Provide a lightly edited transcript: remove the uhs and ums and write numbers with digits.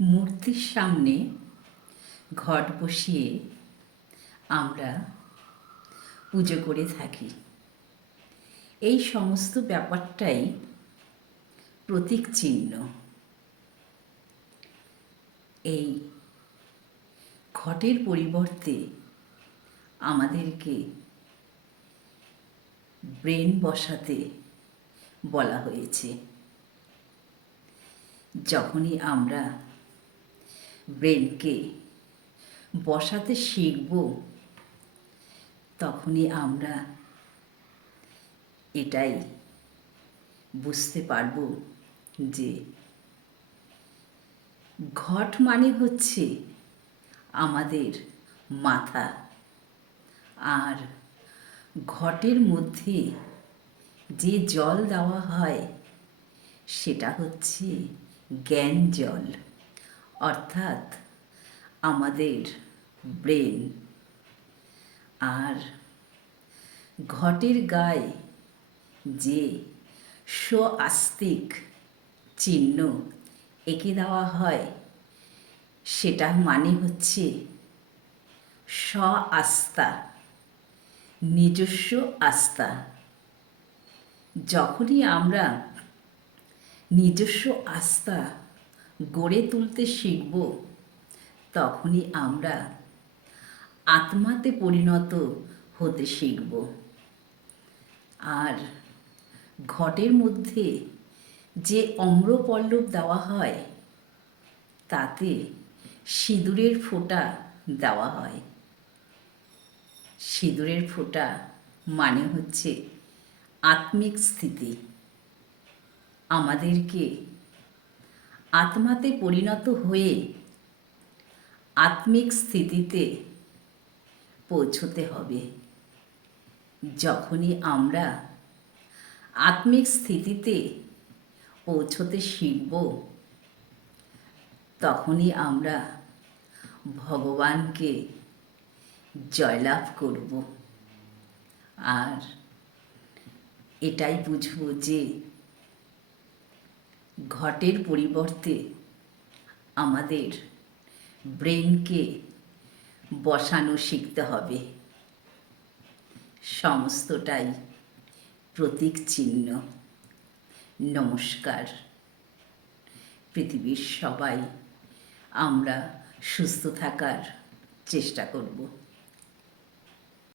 মূর্তির সামনে ঘট বসিয়ে আমরা পুজো করে থাকি। এই সমস্ত ব্যাপারটাই প্রতীক চিহ্ন। এই ঘটের পরিবর্তে আমাদেরকে ব্রেন বসাতে বলা হয়েছে। যখনই আমরা ব্রেনকে বসাতে শিখব, তখনই আমরা এটাই বুঝতে পারব যে ঘট মানে হচ্ছে আমাদের মাথা, আর ঘটের মধ্যে যে জল দেওয়া হয় সেটা হচ্ছে জ্ঞান জল, অর্থাৎ আমাদের ব্রেন। আর ঘটের গায়ে যে স্ব-আস্তিক চিহ্ন এঁকে দেওয়া হয় সেটা মানে হচ্ছে স্ব-আস্থা, নিজস্ব আস্থা। যখনই আমরা নিজস্ব আস্থা গড়ে তুলতে শিখব, তখনই আমরা আত্মাতে পরিণত হতে শিখব। আর ঘটের মধ্যে যে অম্রপল্লব দেওয়া হয় তাতে সিঁদুরের ফোঁটা দেওয়া হয়। সিঁদুরের ফোঁটা মানে হচ্ছে আত্মিক স্থিতি। আমাদেরকে আত্মাতে পরিণত হয়ে আত্মিক স্থিতিতে পৌঁছতে হবে। যখনই আমরা আত্মিক স্থিতিতে পৌঁছতে শিখব, তখনই আমরা ভগবানকে জয়লাভ করব। আর এটাই বুঝব যে ঘটের পরিবর্তে আমাদের ব্রেনকে বসানো শিখতে হবে। সমস্তটাই প্রতীক চিহ্ন। নমস্কার। পৃথিবীর সবাই আমরা সুস্থ থাকার চেষ্টা করব।